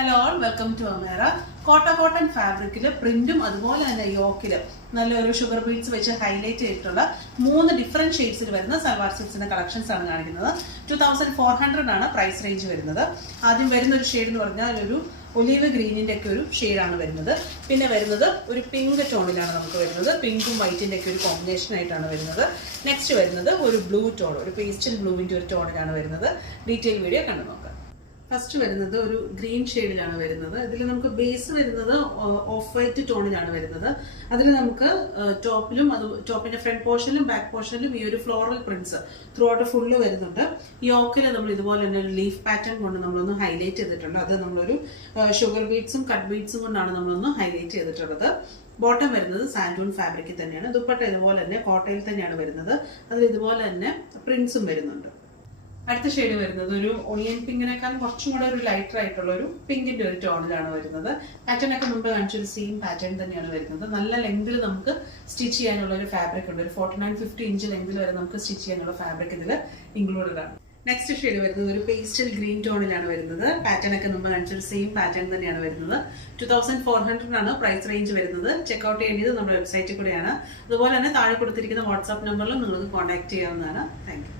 Hello all, welcome to Amera. Cotton ഫാബ്രിക്കിൽ പ്രിന്റും അതുപോലെ തന്നെ യോക്കിൽ നല്ലൊരു ഷുഗർ ബീഡ്സ് വെച്ച് ഹൈലൈറ്റ് ചെയ്തിട്ടുള്ള 3 ഡിഫറെന്റ് ഷെയ്ഡ്സിൽ വരുന്ന സൽവാർ സ്യൂട്ട്സിന്റെ കളക്ഷൻസ് ആണ് കാണിക്കുന്നത്. 2400 ആണ് പ്രൈസ് റേഞ്ച് വരുന്നത്. ആദ്യം വരുന്ന ഒരു ഷെയ്ഡ് എന്ന് പറഞ്ഞാൽ ഒരു ഒലീവ് ഗ്രീനിന്റെ ഒക്കെ ഒരു ഷെയ്ഡാണ് വരുന്നത്. പിന്നെ വരുന്നത് ഒരു പിങ്ക് ടോണിലാണ് നമുക്ക് വരുന്നത്. പിങ്കും വൈറ്റിന്റെ ഒക്കെ ഒരു കോമ്പിനേഷൻ ആയിട്ടാണ് വരുന്നത്. നെക്സ്റ്റ് വരുന്നത് ഒരു ബ്ലൂ ടോൺ, ഒരു പേസ്റ്റൽ ബ്ലൂവിന്റെ ഒരു ടോണിലാണ് വരുന്നത്. ഡീറ്റെയിൽ വീഡിയോ കണ്ടു നോക്കാം. ഫസ്റ്റ് വരുന്നത് ഒരു ഗ്രീൻ ഷെയ്ഡിലാണ് വരുന്നത്. ഇതിൽ നമുക്ക് ബേസ് വരുന്നത് ഓഫ് വൈറ്റ് ടോണിലാണ് വരുന്നത്. അതിൽ നമുക്ക് ടോപ്പിലും ടോപ്പിന്റെ ഫ്രണ്ട് പോർഷനിലും ബാക്ക് പോർഷനിലും ഈ ഒരു floral prints through out full വരുന്നുണ്ട്. യോക്കിൽ നമ്മൾ ഇതുപോലെ തന്നെ ഒരു ലീഫ് പാറ്റേൺ കൊണ്ട് നമ്മളൊന്ന് ഹൈലൈറ്റ് ചെയ്തിട്ടുണ്ട്. അത് നമ്മളൊരു ഷുഗർ ബീഡ്സും കട്ട് ബീഡ്സും കൊണ്ടാണ് നമ്മളൊന്ന് ഹൈലൈറ്റ് ചെയ്തിട്ടുള്ളത്. ബോട്ടം വരുന്നത് സാൻഡൂൺ ഫാബ്രിക്കിൽ തന്നെയാണ്. ദുപ്പട്ട ഇതുപോലെ തന്നെ കോട്ടയിൽ തന്നെയാണ് വരുന്നത്. അതിൽ ഇതുപോലെ തന്നെ പ്രിന്റ്സും വരുന്നുണ്ട്. അടുത്ത ഷെയ്ഡ് വരുന്നത് ഒരു ഒണിയൻ പിങ്കിനേക്കാൾ കുറച്ചും കൂടെ ഒരു ലൈറ്റർ ആയിട്ടുള്ള ഒരു പിങ്കിന്റെ ഒരു ടോണിലാണ് വരുന്നത്. പാറ്റേൺ ഒക്കെ മുമ്പ് കാണിച്ചൊരു സെയിം പാറ്റേൺ തന്നെയാണ് വരുന്നത്. നല്ല ലെങ്തിൽ നമുക്ക് സ്റ്റിച്ച് ചെയ്യാനുള്ള ഒരു ഫാബ്രിക് ഉണ്ട്. ഒരു 49-50 ഇഞ്ച് ലെങ്തിൽ വരെ നമുക്ക് സ്റ്റിച്ച് ചെയ്യാനുള്ള ഫാബ്രിക് ഇതിൽ ഇൻക്ലൂഡഡ് ആണ്. നെക്സ്റ്റ് ഷെയ്ഡ് വരുന്നത് ഒരു പേസ്റ്റൽ ഗ്രീൻ ടോണിലാണ് വരുന്നത്. പാറ്റേൺ ഒക്കെ മുമ്പ് കാണിച്ചൊരു സെയിം പാറ്റേൺ തന്നെയാണ് വരുന്നത്. 2400 ആണ് പ്രൈസ് റേഞ്ച് വരുന്നത്. ചെക്ക്ഔട്ട് ചെയ്യേണ്ടത് നമ്മുടെ വെബ്സൈറ്റിൽ കൂടെയാണ്. അതുപോലെ തന്നെ താഴെ കൊടുത്തിരിക്കുന്ന വാട്സ്ആപ്പ് നമ്പറിലും നിങ്ങൾക്ക് കോൺടാക്ട് ചെയ്യാവുന്നതാണ്. Thank you.